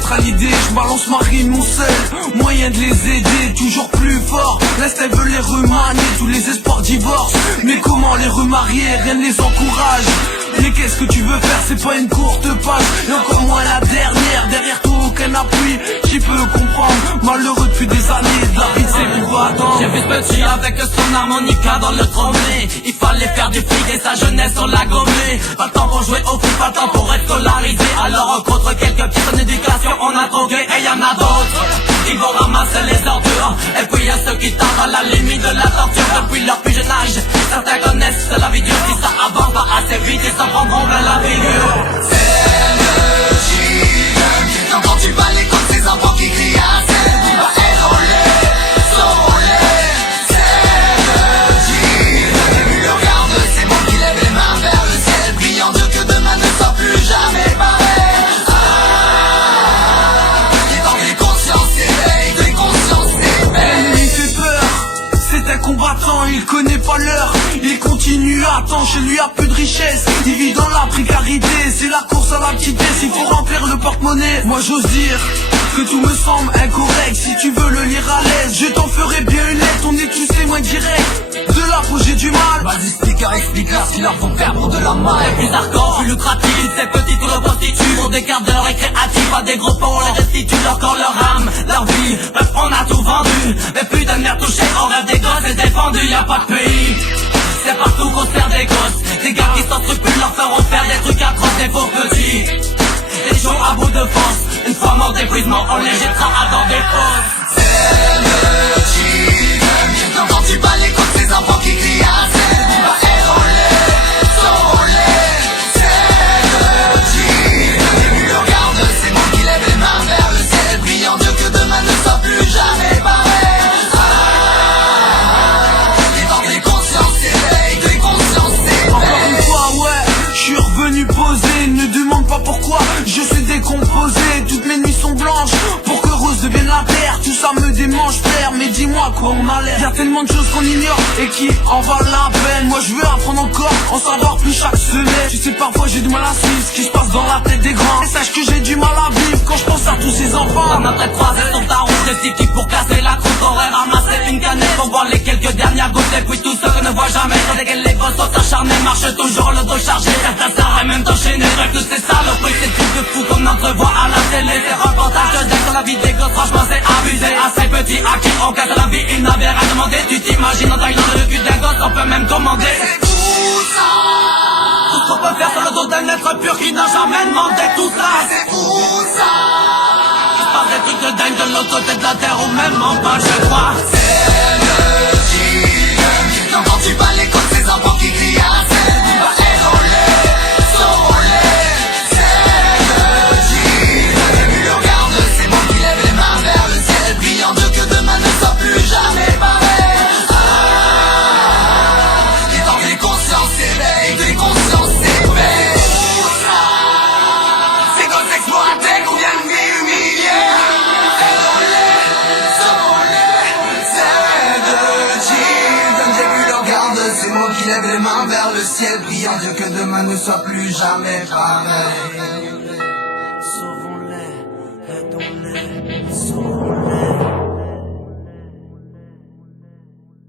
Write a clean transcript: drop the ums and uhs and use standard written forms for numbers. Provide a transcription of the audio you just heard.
être à l'idée, je balance ma rime, mon seul moyen de les aider, toujours plus fort. L'Est elle veut les remanier, tous les espoirs divorcent. Mais comment les remarier, rien ne les encourage. Mais qu'est-ce que tu veux faire, c'est pas une courte page. Et encore moins la dernière, derrière toi aucun appui. Qui peut comprendre, malheureux depuis des années. De la vie c'est pour attendre. J'ai vu ce petit avec son harmonica dans le tremblé. Il fallait faire du fric et sa jeunesse on l'a gommé. Pas le temps pour jouer au foot, pas le temps pour être scolarisé. Alors on contre quelques pièces en éducation on a drogué. Et y'en a d'autres, ils vont ramasser les ordures. Et puis y'a ceux qui tapent à la limite de la torture. Depuis leur plus jeune âge, certains connaissent la vie dure. Si ça avance pas assez vite, ils s'en prendront plein la figure. C'est le G, quand tu vas les contre ces enfants qui crient à c'est va enrôler, s'enrôler. C'est le G, début le regarde, c'est moi qui lève les mains vers le ciel, priant Dieu que demain ne soit plus jamais pareil. Les consciences s'éveillent, les consciences s'éveillent. L'ennemi fait peur, c'est un combattant, il connaît pas l'heure. Il continue à attendre, chez lui a peu de richesse. Il vit dans la précarité, c'est la course à la petitesse. Il faut remplir le porte-monnaie. Moi j'ose dire que tout me semble incorrect. Si tu veux le lire à l'aise, je t'en ferai bien une lettre. On est tous témoins directs de la peau, j'ai du mal. Vas-y explique-leur ce qu'ils leur font perdre de la main. Les plus hardcore, plus lucratif, ces petits tout le prostituent. Pour des cartes de leur récréatif, pas des gros ponts, on les restitue. Leur corps, leur âme, leur vie, bref on a tout vendu. Mais plus de merde touchée, on rêve des gosses et défendu, y'a pas de pays. C'est partout qu'on se perd des gosses. Des gars qui sans scrupules leur feront faire des trucs atroces, des faux petits. Des jours à bout de force, une fois mort d'épuisement, on les jettera à dans des fosses. C'est le G, quand tu vas les contre ces enfants qui crient à c'est va enrôler, s'enrôler. C'est le G, début le regarde, c'est moi qui lève les mains vers le ciel, priant Dieu que demain ne soit plus jamais pareil. Les consciences s'éveillent, les consciences s'éveillent. Encore une fois, ouais, je suis revenu poser. Ne demande pas pourquoi, je suis décomposé. Toutes mes nuits sont blanches pour que rose devienne la terre. Tout ça me démange, frère, mais dis-moi quoi on a l'air. Y'a tellement de choses qu'on ignore et qui en valent la peine. Moi je veux apprendre encore, en savoir plus chaque semaine. Tu sais parfois j'ai du mal à suivre ce qui se passe dans la tête des grands. Et sache que j'ai du mal à vivre quand je pense à tous ces enfants. On a peut-être croisé sur ta route des petits qui pour casser la croûte aurait ramassé une canette pour boire les quelques dernières gouttes. Et puis tous ceux qu'on ne voit jamais, sur lesquels les gosses sont acharnés, marchent toujours le dos chargé. Certains s'arrêtent même d'enchaîner, bref tous ces saloperies, ces trucs de fous qu'on entrevoit à la télé. Ces reportages de dingue sur la vie des gosses, franchement c'est abusé. À ces petits à qui on casse la vie, ils n'avaient rien demandé. Tu t'imagines en Thaïlande le cul d'un gosse, on peut même commander. C'est fou ça, Tout ce qu'on peut faire sur le dos d'un être pur qui n'a jamais demandé tout ça. c'est fou ça. Il se passe des trucs de dingue de l'autre côté de la terre ou même en bas je crois. C'est le G, quand tu vas les contre ces enfants qui crient à c'est va enrôler, s'enrôler. C'est le G, début le regarde, c'est moi qui lève les mains vers le ciel, priant Dieu que demain ne soit plus jamais pareil. Les consciences s'éveillent, les consciences s'éveillent. C'est gosses exploités qu'on vient de vie humilier. Enrôler, s'enrôler. C'est le G, comme j'ai vu le regarde, c'est moi qui lève les mains vers le ciel, priant Dieu que demain ne soit plus jamais pareil. Sauvons-les, aidons-les, sauvons-les.